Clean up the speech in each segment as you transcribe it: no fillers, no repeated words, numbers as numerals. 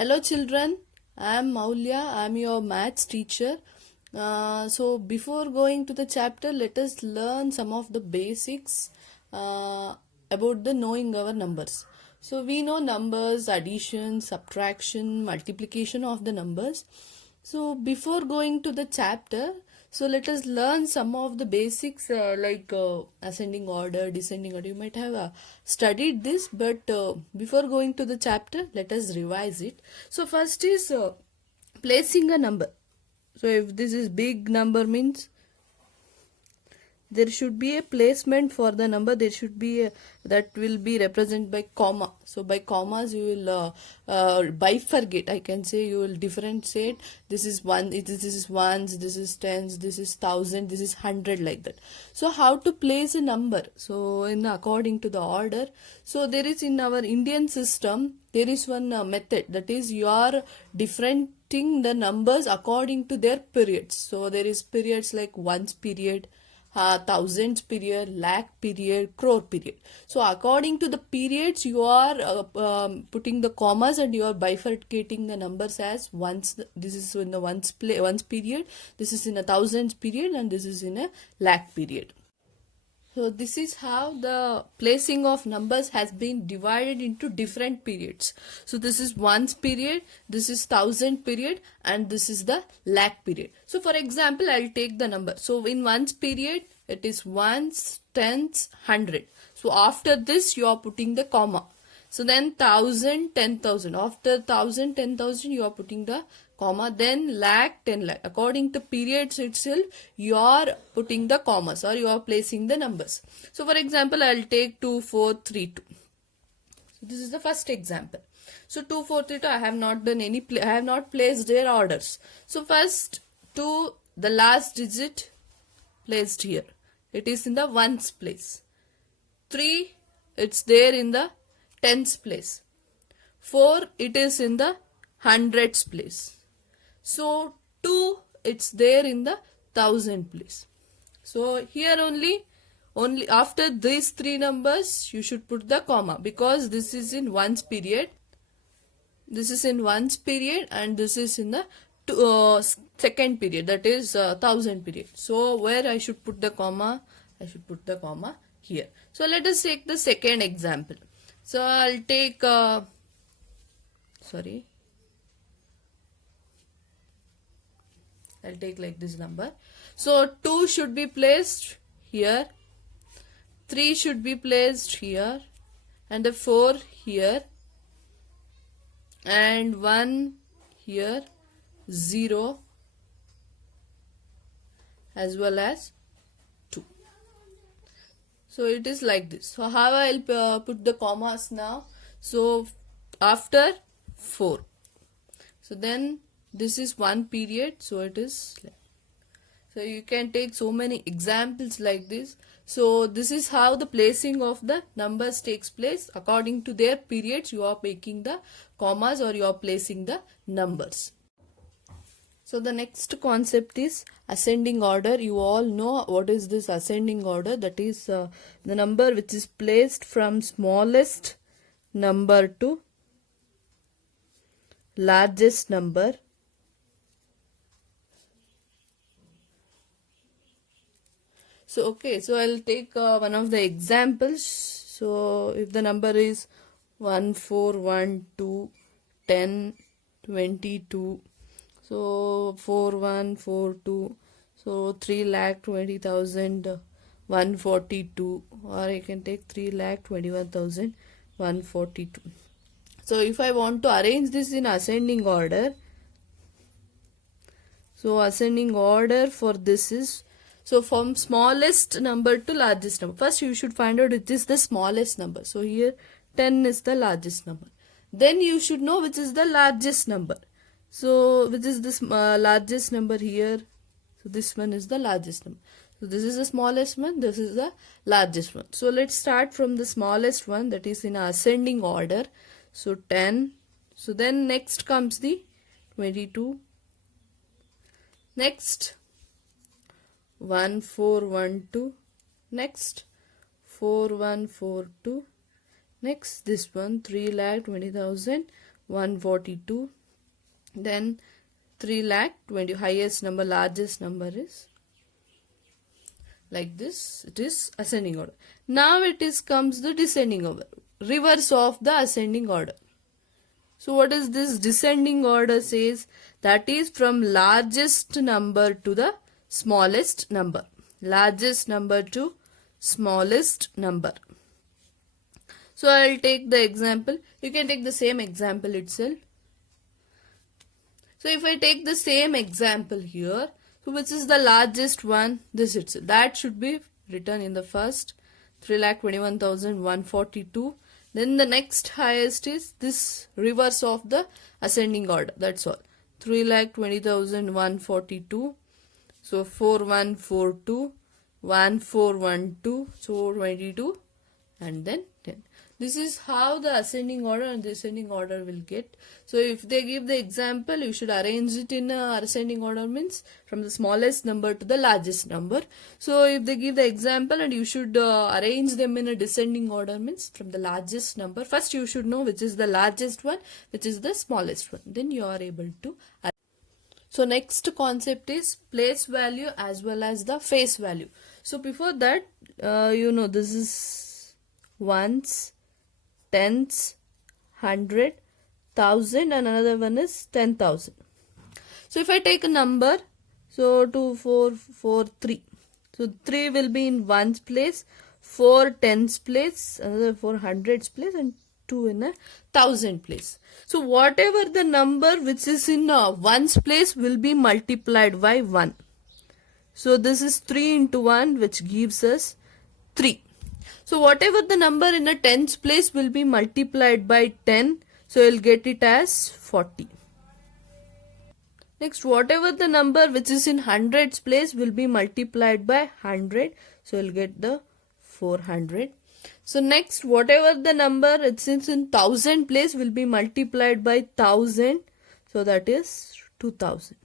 Hello children, I am Maulya, I am your maths teacher. So before going to the chapter, let us learn some of the basics about the knowing our numbers. So we know numbers, addition, subtraction, multiplication of the numbers. So before going to the chapter, so let us learn some of the basics like ascending order, descending order. You might have studied this, but before going to the chapter, let us revise it. So first is placing a number. So if this is big number means there should be a placement for the number. There should be that will be represented by comma. So by commas you will bifurcate. I can say you will differentiate. This is one. This is ones. This is tens. This is thousand. This is hundred, like that. So how to place a number? So in according to the order. So there is in our Indian system there is one method, that is you are differentiating the numbers according to their periods. So there is periods like ones period, thousands period, lakh period, crore period. So according to the periods you are putting the commas and you are bifurcating the numbers as ones. This is in the ones period, this is in a thousands period, and this is in a lakh period. So this is how the placing of numbers has been divided into different periods. So this is ones period, this is thousand period, and this is the lakh period. So for example, I'll take the number. So in ones period, it is ones, tens, hundred. So after this, you are putting the comma. So then thousand, 10,000. After thousand, 10,000, you are putting the comma. Then lakh, 10 lakh. According to periods itself, you are putting the commas or you are placing the numbers. So for example, I will take 2432. So this is the first example. So 2432, I have not done any. I have not placed their orders. So first to the last digit placed here. It is in the ones place. 3, it's there in the tens place. 4, it is in the hundreds place. So 2, it's there in the thousand place. So here only after these three numbers you should put the comma, because this is in ones period. This is in ones period and this is in the second period, that is thousand period. So where I should put the comma? I should put the comma here. So let us take the second example. So I'll take I'll take like this number. So 2 should be placed here, 3 should be placed here, and the 4 here, and 1 here, 0, as well as 2. So it is like this. So how I'll put the commas now? So after 4. So then this is one period, so it is like. So you can take so many examples like this. So this is how the placing of the numbers takes place. According to their periods, you are making the commas or you are placing the numbers. So the next concept is ascending order. You all know what is this ascending order. That is the number which is placed from smallest number to largest number. So okay, so I'll take one of the examples. So if the number is 1, 4, 1, 2, 10, 22. So 4, 1, 4, 2. So 3,20,000, 142. Or I can take 3,21,142. So if I want to arrange this in ascending order, so ascending order for this is, so from smallest number to largest number. First you should find out which is the smallest number. So here 10 is the largest number. Then you should know which is the largest number. So which is this largest number here? So this one is the largest number. So this is the smallest one, this is the largest one. So let's start from the smallest one, that is in ascending order. So 10. So then next comes the 22. Next 1412. Next 4142. Next this one 3,20,142. 142. Then 3 lakh 20, highest number, largest number is like this. It is ascending order. Now it is comes the descending order, reverse of the ascending order. So what is this descending order says? That is from largest number to the smallest number. Largest number to smallest number. So I will take the example. You can take the same example itself. So if I take the same example here, so which is the largest one? This itself. That should be written in the first. 3,21,142. Then the next highest is this reverse of the ascending order. That's all. 3,20,142. So 4142, 1412, so 22, and then 10. This is how the ascending order and descending order will get. So if they give the example, you should arrange it in a ascending order, means from the smallest number to the largest number. So if they give the example and you should arrange them in a descending order, means from the largest number. First you should know which is the largest one, which is the smallest one. Then you are able to. So next concept is place value as well as the face value. So before that, this is ones, tens, 100, 1000, and another one is 10,000. So if I take a number, so 2, 4, 4, 3. So 3 will be in ones place, 4 tens place, another 4 hundreds place, and 2 in a 1000 place. So whatever the number which is in ones place will be multiplied by 1. So this is 3 into 1, which gives us 3. So whatever the number in a tens place will be multiplied by 10. So you'll get it as 40. Next, whatever the number which is in hundreds place will be multiplied by 100. So you'll get the 400. So next, whatever the number it's in 1000 place will be multiplied by 1000. So that is 2000.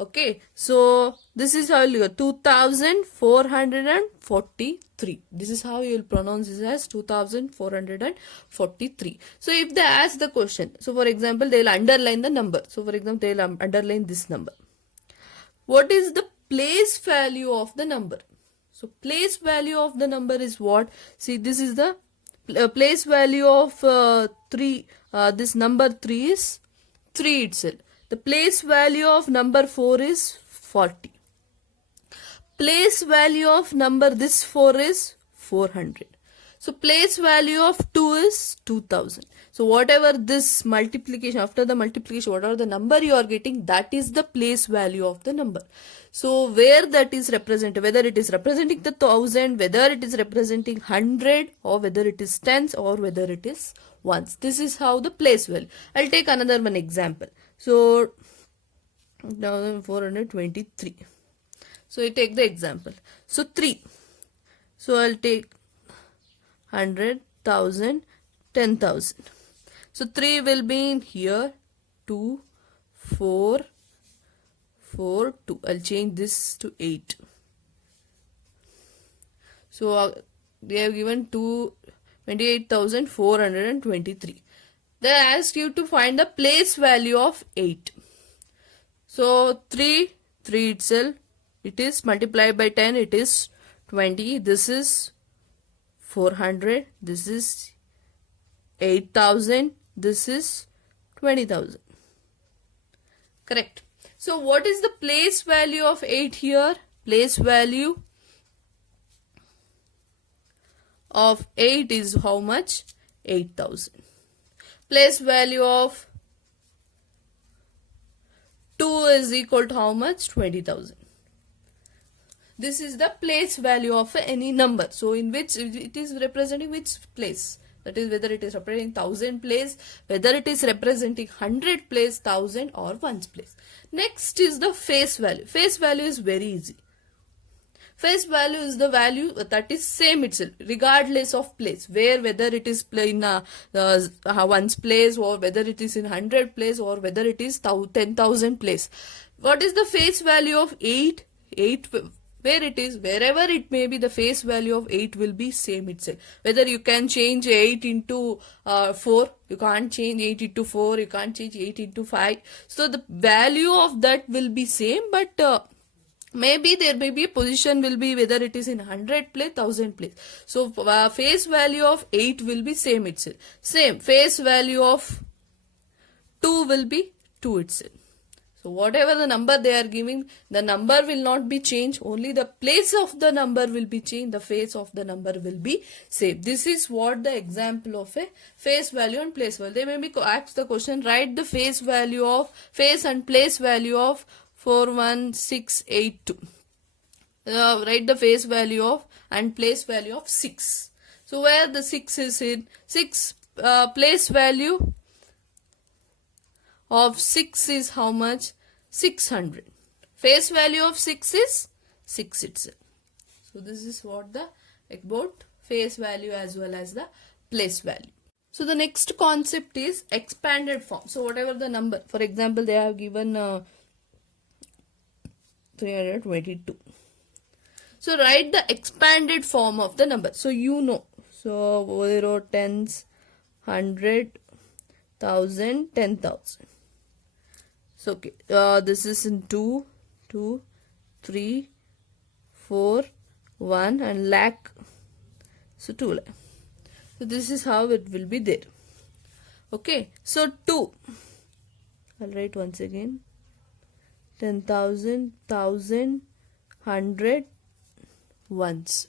Okay, so this is how you go 2443. This is how you will pronounce this as 2443. So if they ask the question, so for example, they will underline the number. So for example, they will underline this number. What is the place value of the number? So place value of the number is what? See, this is the place value of 3. This number 3 is 3 itself. The place value of number 4 is 40. Place value of number this 4 is 400. So place value of 2 is 2000. So whatever this multiplication, after the multiplication, whatever the number you are getting, that is the place value of the number. So where that is represented, whether it is representing the 1000, whether it is representing 100, or whether it is tens, or whether it is ones. This is how the place value. I'll take another one example. So 1423. So I take the example. So 3. So I'll take 100, 1000, 10,000. So 3 will be in here. 2, 4, 4, 2. I'll change this to 8. So they have given 28,423. They asked you to find the place value of 8. So 3 itself, it is multiplied by 10, it is 20. This is 400. This is 8,000. This is 20,000. Correct. So what is the place value of 8 here? Place value of 8 is how much? 8,000. Place value of 2 is equal to how much? 20,000. This is the place value of any number. So in which it is representing which place. That is whether it is representing 1000 place, whether it is representing 100 place, 1000 or ones place. Next is the face value. Face value is very easy. Face value is the value that is same itself regardless of place, whether it is in ones place, or whether it is in 100 place, or whether it is 10,000 place. What is the face value of 8? 8 where it is, wherever it may be, the face value of 8 will be same itself. Whether you can change 8 into 4, you can't change 8 into 4, you can't change 8 into 5. So the value of that will be same, but maybe there may be a position will be whether it is in 100 place, 1000 place. So face value of 8 will be same itself. Same face value of 2 will be 2 itself. So whatever the number they are giving, the number will not be changed. Only the place of the number will be changed. The face of the number will be same. This is what the example of a face value and place value. They may be asked the question, write the face value of, face and place value of 41682. Write the face value of and place value of 6. So where the 6 is in, 6 place value of 6 is how much? 600. Face value of 6 is 6 itself. So this is what the about face value as well as the place value. So the next concept is expanded form. So whatever the number, for example, they have given 322. So write the expanded form of the number. So you know. So 0, tens, 100, 1000, 10,000. So okay, this is in 2, 2, 3, 4, 1 and lakh. So 2 lakh. So this is how it will be there. Okay, so 2. I'll write once again. 10,000, 1,000, 100 ones.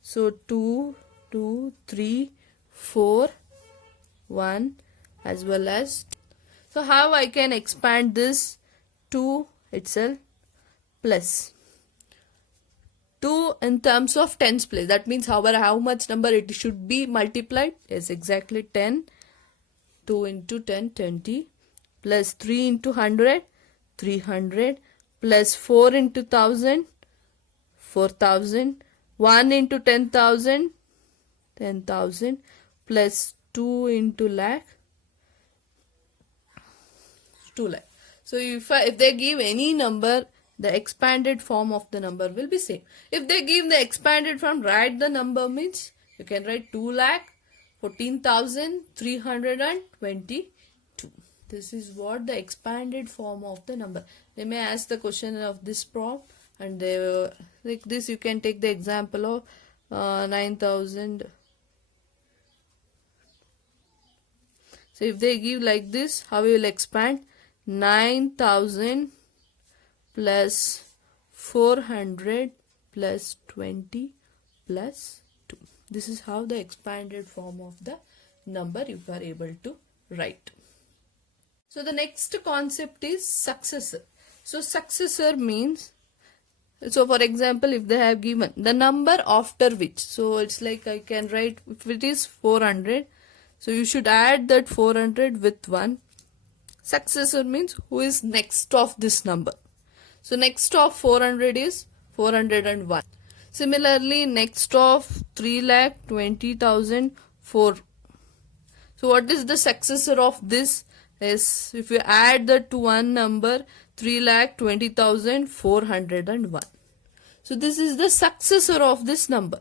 So 2, 2, 3, 4, 1 as well as. So how I can expand this 2 itself plus 2 in terms of tens place. That means how much number it should be multiplied. Yes, exactly 10. 2 into 10, 20 plus 3 into 100, 300 plus 4 into 1000, 4000, 1 into 10,000, 10,000 plus 2 into lakh, 2 lakh. So if they give any number, the expanded form of the number will be same. If they give the expanded form, write the number means you can write 2 lakh 14,322. This is what the expanded form of the number. They may ask the question of this prompt, and they like this. You can take the example of 9,000. So if they give like this, how you will expand? 9,000 plus 400 plus 20 plus 2. This is how the expanded form of the number you are able to write. So the next concept is successor. So successor means, so for example, if they have given the number after which, so it's like I can write, if it is 400, so you should add that 400 with 1. Successor means who is next of this number. So next of 400 is 401. Similarly, next of 3,20,000, 4. So what is the successor of this? Is if you add that to one number, 3,20,401. So this is the successor of this number.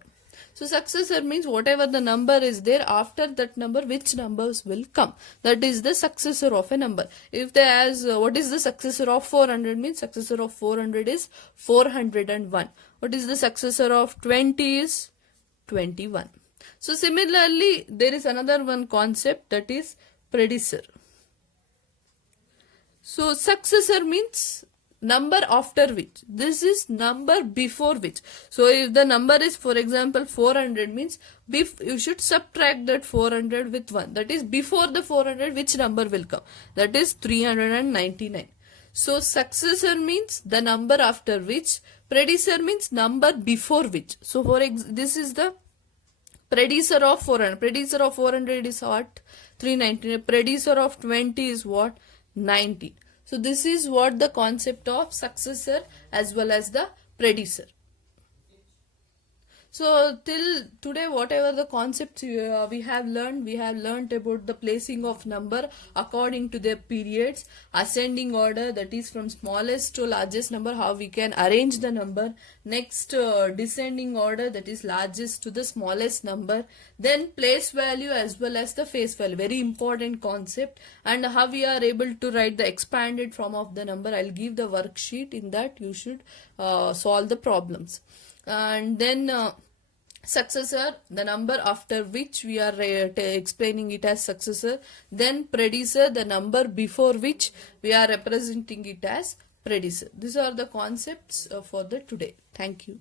So successor means whatever the number is there, after that number which numbers will come. That is the successor of a number. If they ask what is the successor of 400, means successor of 400 is 401. What is the successor of 20 is 21. So similarly, there is another one concept, that is predecessor. So successor means number after which. This is number before which. So if the number is, for example, 400, means you should subtract that 400 with 1. That is before the 400 which number will come. That is 399. So successor means the number after which. Predecessor means number before which. So this is the predecessor of 400. Predecessor of 400 is what? 399. Predecessor of 20 is what? 19. So this is what the concept of successor as well as the predecessor. So till today, whatever the concepts we have learned about the placing of number according to their periods, ascending order, that is from smallest to largest number, how we can arrange the number. Next, descending order, that is largest to the smallest number. Then place value as well as the face value, very important concept. And how we are able to write the expanded form of the number. I'll give the worksheet, in that you should solve the problems. And then successor, the number after which we are explaining it as successor. Then predecessor, the number before which we are representing it as predecessor. These are the concepts for the today. Thank you.